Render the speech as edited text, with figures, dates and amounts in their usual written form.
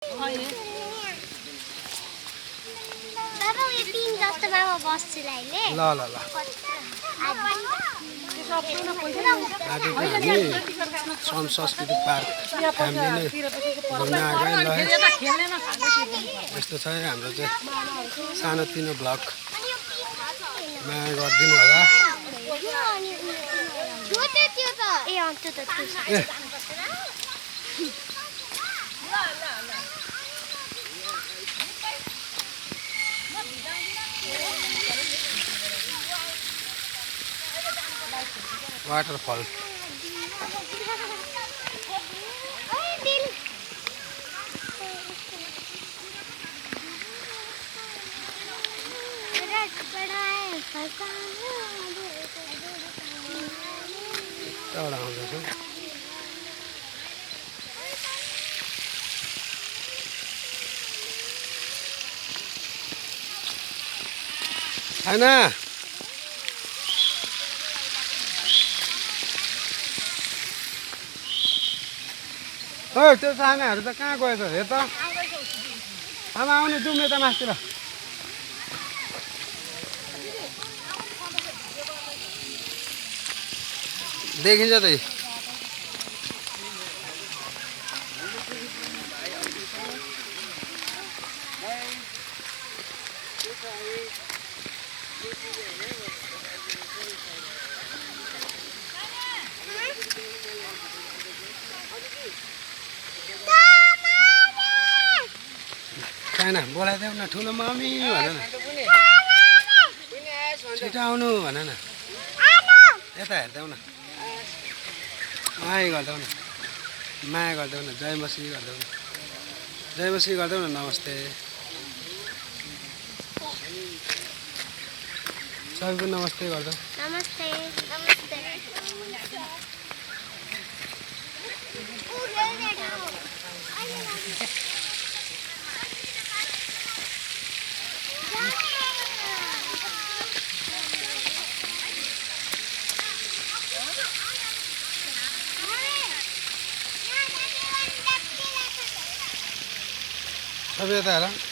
बाबा यो 3 जस्तोमा म बस्छु लाइले ल ल ल श्रम संस्कृति पार्क फ्यामिली घुम्न आएको यस्तो छ हाम्रो चाहिँ सानोतिनो ब्लग माया गरिदिनु होला वाटरफल एउटा आउँदैछ हैन ओइ त्यो सानाहरू त कहाँ गयो त हेर त आमा आउनु जाउँ यता मासतिर देखिन्छ त छैन बोलाइदेऊ न ठुलो मम्मी भन न छिटो आउनु भन न यता हेर्देऊ न माया गरिदेऊ न माया गरिदेऊ न जयमसी गरिदेऊ न जयमसी गरिदेऊ न नमस्ते सबैको नमस्ते गरिदेऊ नमस्ते सबै यता हेर